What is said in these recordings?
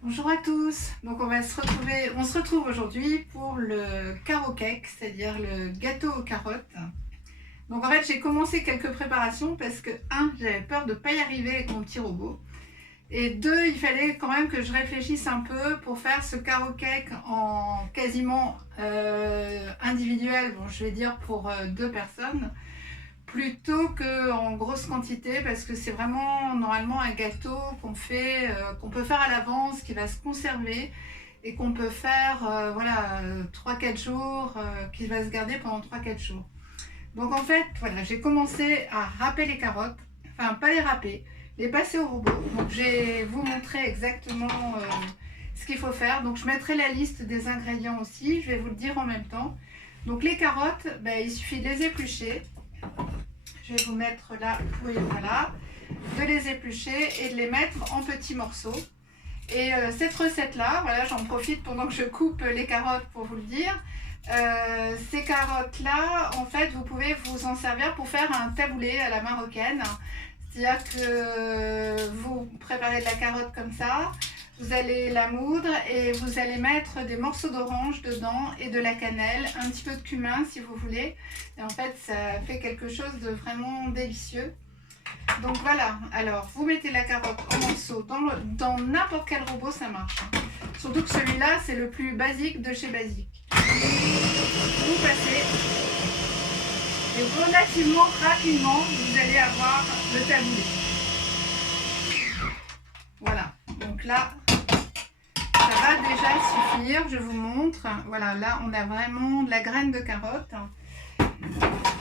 Bonjour à tous. Donc on se retrouve aujourd'hui pour le carrot cake, c'est-à-dire le gâteau aux carottes. Donc en fait, j'ai commencé quelques préparations parce que j'avais peur de ne pas y arriver avec mon petit robot. Et deux, il fallait quand même que je réfléchisse un peu pour faire ce carrot cake en quasiment individuel, bon, je vais dire pour deux personnes, plutôt qu'en grosse quantité, parce que c'est vraiment normalement un gâteau qu'on peut faire à l'avance, qui va se conserver et qu'on peut faire 3-4 jours, qui va se garder pendant 3-4 jours. Donc en fait, voilà, j'ai commencé à râper les carottes, enfin pas les râper, les passer au robot. Donc je vais vous montrer exactement ce qu'il faut faire. Donc je mettrai la liste des ingrédients aussi, je vais vous le dire en même temps. Donc les carottes, il suffit de les éplucher. Je vais vous mettre là, voilà, de les éplucher et de les mettre en petits morceaux. Et cette recette-là, voilà, j'en profite pendant que je coupe les carottes pour vous le dire. Ces carottes-là, en fait, vous pouvez vous en servir pour faire un taboulé à la marocaine. C'est-à-dire que vous préparez de la carotte comme ça, vous allez la moudre et vous allez mettre des morceaux d'orange dedans et de la cannelle, un petit peu de cumin si vous voulez. Et en fait, ça fait quelque chose de vraiment délicieux. Donc voilà, alors vous mettez la carotte en morceaux dans n'importe quel robot, ça marche. Surtout que celui-là, c'est le plus basique de chez Basique. Vous passez et relativement rapidement, vous allez avoir le taboulé. Voilà, donc là, ça va déjà suffire, je vous montre. Voilà, là, on a vraiment de la graine de carotte.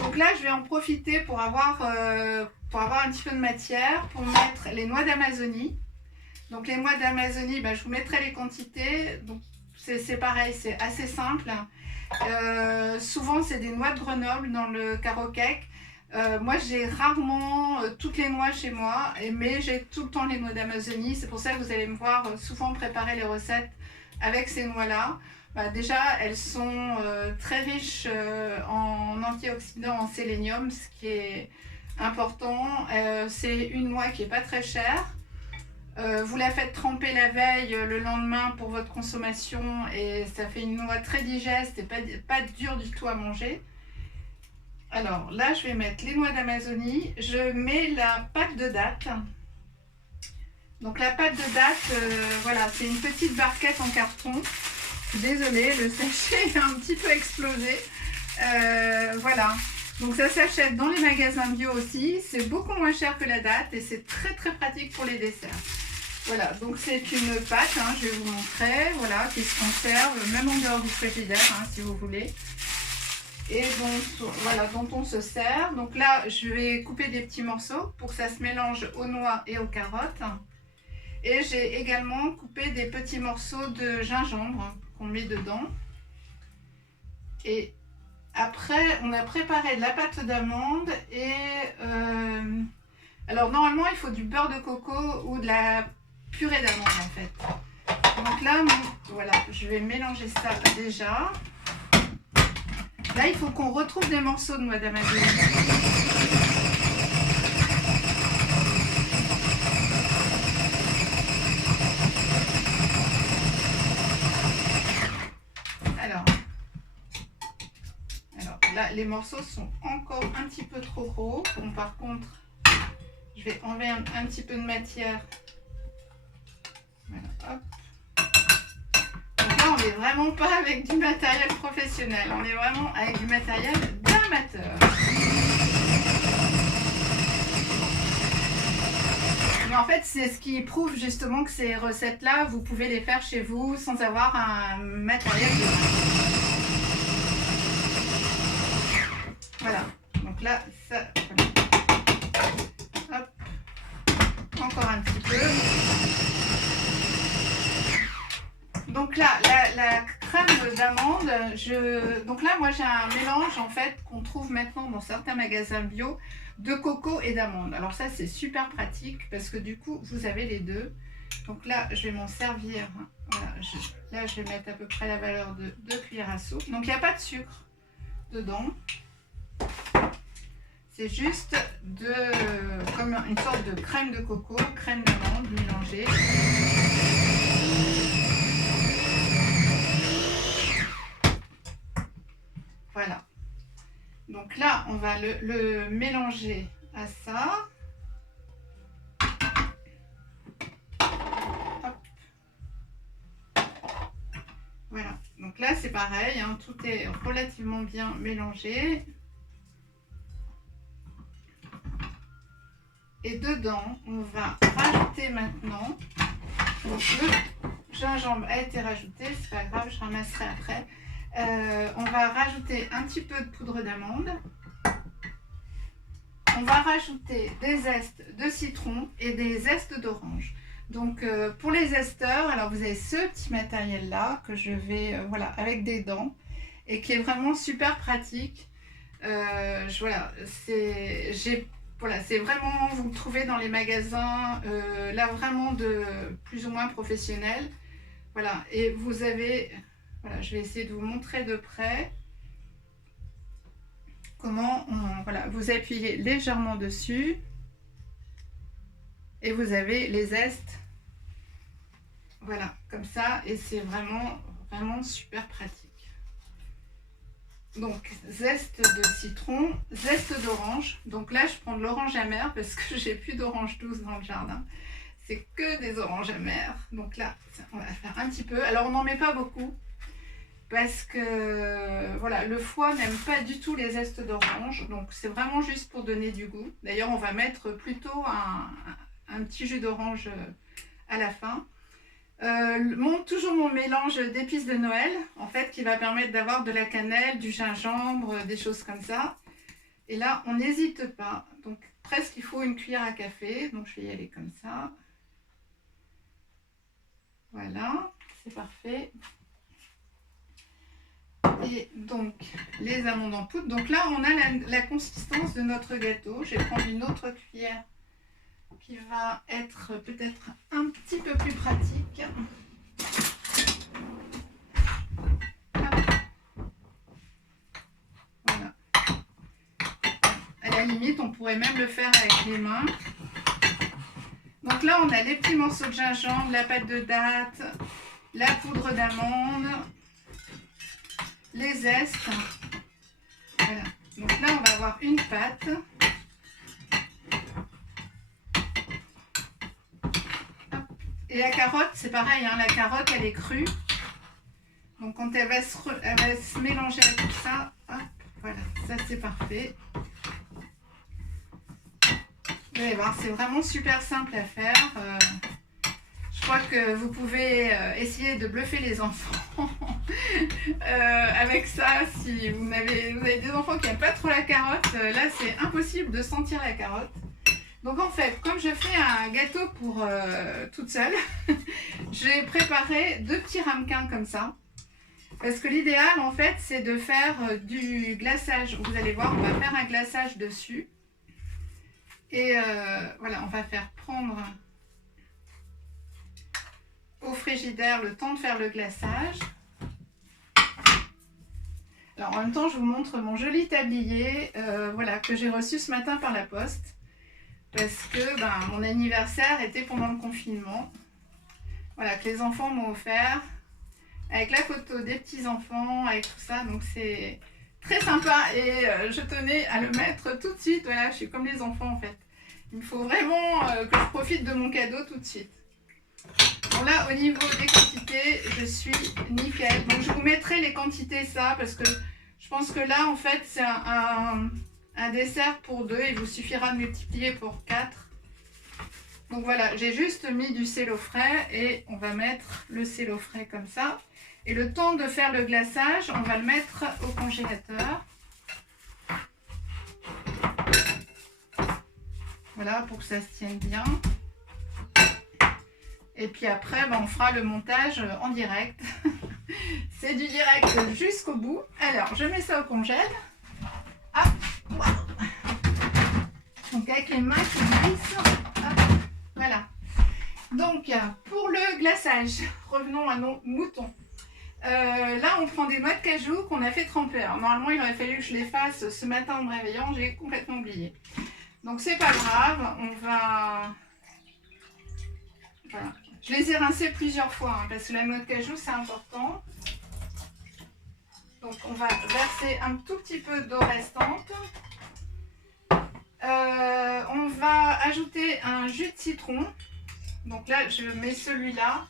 Donc là, je vais en profiter pour avoir un petit peu de matière, pour mettre les noix d'Amazonie. Donc les noix d'Amazonie, je vous mettrai les quantités. Donc c'est pareil, c'est assez simple. Souvent, c'est des noix de Grenoble dans le carrot cake. Moi, j'ai rarement toutes les noix chez moi, mais j'ai tout le temps les noix d'Amazonie. C'est pour ça que vous allez me voir souvent préparer les recettes avec ces noix-là. Déjà, elles sont très riches en antioxydants, en sélénium, ce qui est important. C'est une noix qui n'est pas très chère. Vous la faites tremper la veille, le lendemain pour votre consommation, et ça fait une noix très digeste et pas dure du tout à manger. Alors là, je vais mettre les noix d'Amazonie. Je mets la pâte de date. Donc la pâte de date, voilà, c'est une petite barquette en carton. Désolée, le sachet est un petit peu explosé. Voilà. Donc ça s'achète dans les magasins bio aussi. C'est beaucoup moins cher que la date et c'est très très pratique pour les desserts. Voilà, donc c'est une pâte, je vais vous montrer, voilà, qui se conserve même en dehors du frigidaire, si vous voulez. Et donc, voilà, dont on se sert. Donc là, je vais couper des petits morceaux pour que ça se mélange aux noix et aux carottes. Et j'ai également coupé des petits morceaux de gingembre qu'on met dedans. Et après, on a préparé de la pâte d'amande et... alors normalement, il faut du beurre de coco ou de la purée d'amande en fait. Donc là, voilà, je vais mélanger ça déjà. Là, il faut qu'on retrouve des morceaux de noix d'Amazonie. Alors là, les morceaux sont encore un petit peu trop gros. Bon, par contre, je vais enlever un petit peu de matière. Voilà, hop. Donc là, on n'est vraiment pas avec du matériel professionnel. On est vraiment avec du matériel d'amateur. Mais en fait, c'est ce qui prouve justement que ces recettes-là, vous pouvez les faire chez vous sans avoir un matériel de marque. Voilà, donc là, ça, voilà. Hop, encore un petit peu. Donc là, la crème d'amande, donc là, moi j'ai un mélange en fait qu'on trouve maintenant dans certains magasins bio de coco et d'amande. Alors ça, c'est super pratique parce que du coup, vous avez les deux. Donc là, je vais m'en servir. Voilà, là, je vais mettre à peu près la valeur de 2 cuillères à soupe. Donc il n'y a pas de sucre dedans. C'est juste comme une sorte de crème de coco, crème d'amande mélangée. on va le mélanger à ça. Hop. Voilà, donc là c'est pareil, hein, tout est relativement bien mélangé. Et dedans, on va rajouter maintenant, donc le gingembre a été rajouté, c'est pas grave, je ramasserai après. On va rajouter un petit peu de poudre d'amande. On va rajouter des zestes de citron et des zestes d'orange. Donc pour les zesteurs, alors vous avez ce petit matériel là que je vais, voilà, avec des dents et qui est vraiment super pratique. Voilà, c'est vraiment, vous le trouvez dans les magasins, là vraiment de plus ou moins professionnels. Voilà, et vous avez, voilà, je vais essayer de vous montrer de près comment voilà, vous appuyez légèrement dessus et vous avez les zestes, voilà, comme ça, et c'est vraiment, vraiment super pratique. Donc, zeste de citron, zeste d'orange. Donc là, je prends de l'orange amère parce que j'ai plus d'orange douce dans le jardin. C'est que des oranges amères. Donc là, on va faire un petit peu. Alors, on n'en met pas beaucoup parce que voilà, le foie n'aime pas du tout les zestes d'orange. Donc, c'est vraiment juste pour donner du goût. D'ailleurs, on va mettre plutôt un petit jus d'orange à la fin. Toujours mon mélange d'épices de Noël, en fait, qui va permettre d'avoir de la cannelle, du gingembre, des choses comme ça. Et là, on n'hésite pas. Donc, presque, il faut une cuillère à café. Donc, je vais y aller comme ça. Voilà, c'est parfait. Et donc, les amandes en poudre. Donc là, on a la consistance de notre gâteau. Je vais prendre une autre cuillère qui va être peut-être un petit peu plus pratique. Voilà. À la limite, on pourrait même le faire avec les mains. Donc là, on a les petits morceaux de gingembre, la pâte de date, la poudre d'amande, les zestes. Voilà. Donc là, on va avoir une pâte. Et la carotte, c'est pareil, hein, la carotte, elle est crue. Donc quand elle va se mélanger avec tout ça, hop, voilà, ça c'est parfait. Vous allez voir, c'est vraiment super simple à faire. Je crois que vous pouvez essayer de bluffer les enfants avec ça. Si vous avez des enfants qui n'aiment pas trop la carotte, là c'est impossible de sentir la carotte. Donc en fait, comme je fais un gâteau pour toute seule, j'ai préparé 2 petits ramequins comme ça. Parce que l'idéal en fait, c'est de faire du glaçage. Vous allez voir, on va faire un glaçage dessus. Et voilà, on va faire prendre au frigidaire le temps de faire le glaçage. Alors en même temps, je vous montre mon joli tablier voilà, que j'ai reçu ce matin par la poste. Parce que mon anniversaire était pendant le confinement. Voilà, que les enfants m'ont offert. Avec la photo des petits-enfants, avec tout ça. Donc c'est très sympa. Et je tenais à le mettre tout de suite. Voilà, je suis comme les enfants en fait. Il me faut vraiment que je profite de mon cadeau tout de suite. Bon là, au niveau des quantités, je suis nickel. Donc je vous mettrai les quantités ça. Parce que je pense que là, en fait, c'est un dessert pour 2, il vous suffira de multiplier pour 4. Donc voilà, j'ai juste mis du sel frais et on va mettre le sel frais comme ça. Et le temps de faire le glaçage, on va le mettre au congélateur. Voilà, pour que ça se tienne bien. Et puis après, on fera le montage en direct. C'est du direct jusqu'au bout. Alors, je mets ça au congèle. Ah, wow. Donc avec les mains qui glissent. Voilà. Donc pour le glaçage, revenons à nos moutons. Là on prend des noix de cajou qu'on a fait tremper. Alors, normalement il aurait fallu que je les fasse ce matin en me réveillant, j'ai complètement oublié. Donc c'est pas grave, on va... Voilà. Je les ai rincés plusieurs fois parce que la noix de cajou c'est important. Donc on va verser un tout petit peu d'eau restante. On va ajouter un jus de citron. Donc là, je mets celui-là.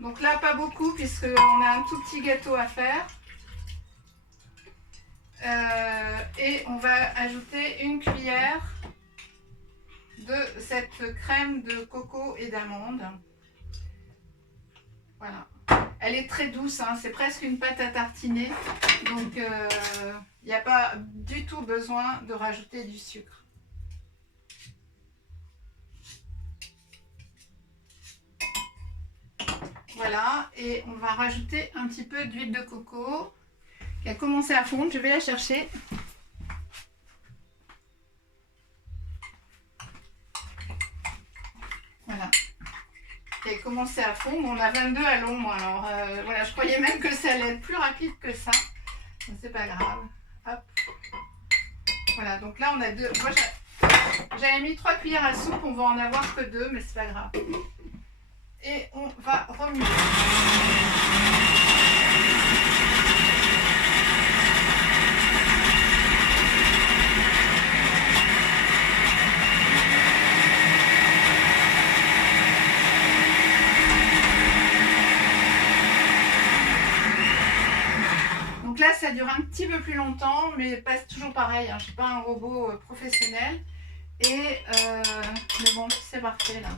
Donc là, pas beaucoup puisqu'on a un tout petit gâteau à faire. Et on va ajouter une cuillère de cette crème de coco et d'amande. Voilà. Elle est très douce, hein, c'est presque une pâte à tartiner. Donc, il n'y a pas du tout besoin de rajouter du sucre. Voilà, et on va rajouter un petit peu d'huile de coco qui a commencé à fondre. Je vais la chercher. Voilà. Qui a commencé à fondre. On a 22 à l'ombre. Alors voilà, je croyais même que ça allait être plus rapide que ça. C'est pas grave. Hop. Voilà, donc là on a deux. Moi j'avais mis 3 cuillères à soupe, on va en avoir que 2, mais c'est pas grave. Et on va remuer. Donc là, ça dure un petit peu plus longtemps, mais pas toujours pareil. Hein. Je ne suis pas un robot professionnel. Et mais bon, c'est parfait là.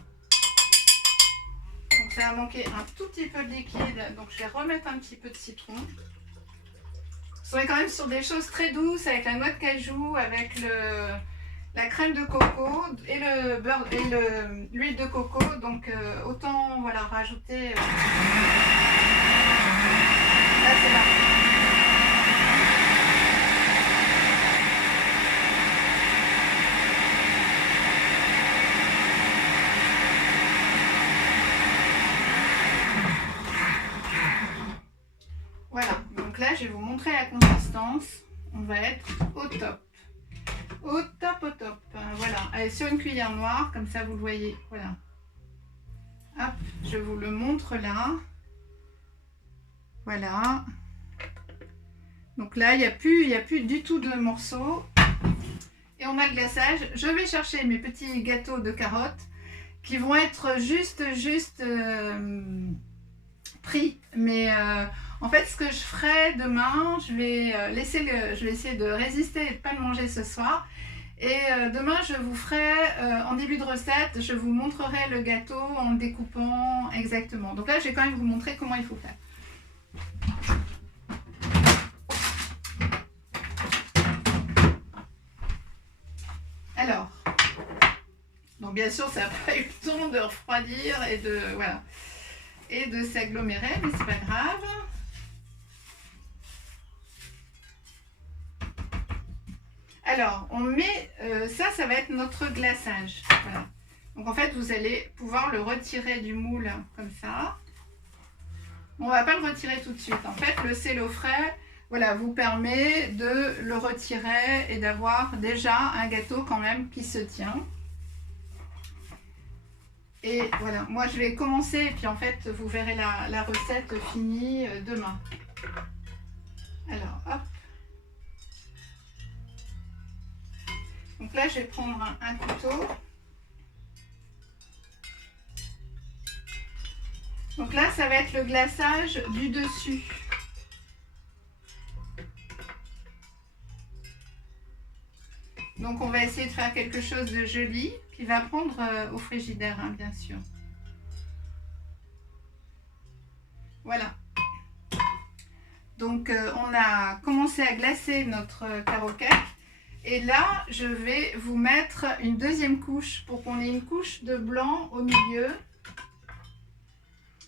Donc ça a manqué un tout petit peu de liquide, donc je vais remettre un petit peu de citron. On est quand même sur des choses très douces avec la noix de cajou, avec la crème de coco et le beurre et l'huile de coco, donc autant voilà rajouter. Là c'est parti. Voilà, donc là je vais vous montrer la consistance. On va être au top. Au top, au top. Voilà, allez sur une cuillère noire, comme ça vous le voyez. Voilà. Hop, je vous le montre là. Voilà. Donc là, il n'y a plus du tout de morceaux. Et on a le glaçage. Je vais chercher mes petits gâteaux de carottes qui vont être juste pris. Mais en fait, ce que je ferai demain, je vais essayer de résister et de ne pas le manger ce soir. Et demain, je vous ferai, en début de recette, je vous montrerai le gâteau en le découpant exactement. Donc là, je vais quand même vous montrer comment il faut faire. Alors, donc bien sûr, ça n'a pas eu le temps de refroidir et de voilà et de s'agglomérer, mais c'est pas grave. Alors, on met ça va être notre glaçage. Voilà. Donc en fait, vous allez pouvoir le retirer du moule comme ça. On ne va pas le retirer tout de suite. En fait, le cello-frais, voilà, vous permet de le retirer et d'avoir déjà un gâteau quand même qui se tient. Et voilà, moi je vais commencer et puis en fait, vous verrez la recette finie demain. Alors, hop. Donc là, je vais prendre un couteau. Donc là, ça va être le glaçage du dessus. Donc on va essayer de faire quelque chose de joli qui va prendre au frigidaire, hein, bien sûr. Voilà. Donc on a commencé à glacer notre carrot cake. Et là, je vais vous mettre une deuxième couche pour qu'on ait une couche de blanc au milieu.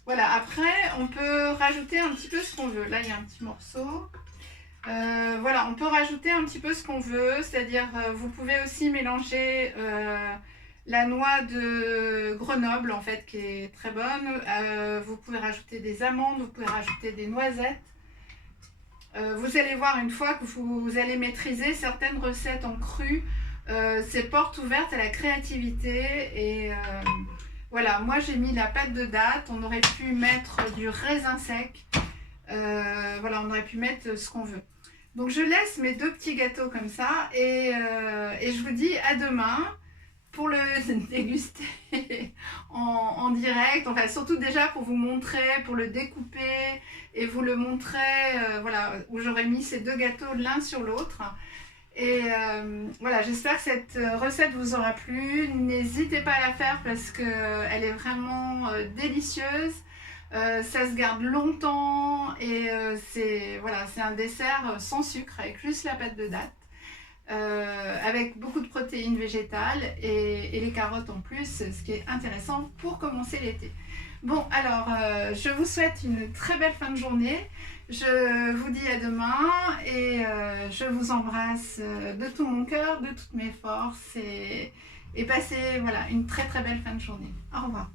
Voilà, après, on peut rajouter un petit peu ce qu'on veut. Là, il y a un petit morceau. Voilà, on peut rajouter un petit peu ce qu'on veut. C'est-à-dire, vous pouvez aussi mélanger la noix de Grenoble, en fait, qui est très bonne. Vous pouvez rajouter des amandes, vous pouvez rajouter des noisettes. Vous allez voir, une fois que vous allez maîtriser certaines recettes en cru, c'est porte ouverte à la créativité. Et voilà, moi j'ai mis la pâte de date, on aurait pu mettre du raisin sec, voilà, on aurait pu mettre ce qu'on veut. Donc je laisse mes 2 petits gâteaux comme ça et je vous dis à demain pour le déguster en direct, enfin surtout déjà pour vous montrer, pour le découper et vous le montrer, voilà, où j'aurais mis ces 2 gâteaux l'un sur l'autre. Et voilà, j'espère que cette recette vous aura plu. N'hésitez pas à la faire parce qu'elle est vraiment délicieuse. Ça se garde longtemps et c'est voilà, c'est un dessert sans sucre avec juste la pâte de date. Avec beaucoup de protéines végétales et les carottes en plus, ce qui est intéressant pour commencer l'été. Bon, alors, je vous souhaite une très belle fin de journée. Je vous dis à demain et je vous embrasse de tout mon cœur, de toutes mes forces et passez voilà, une très très belle fin de journée. Au revoir.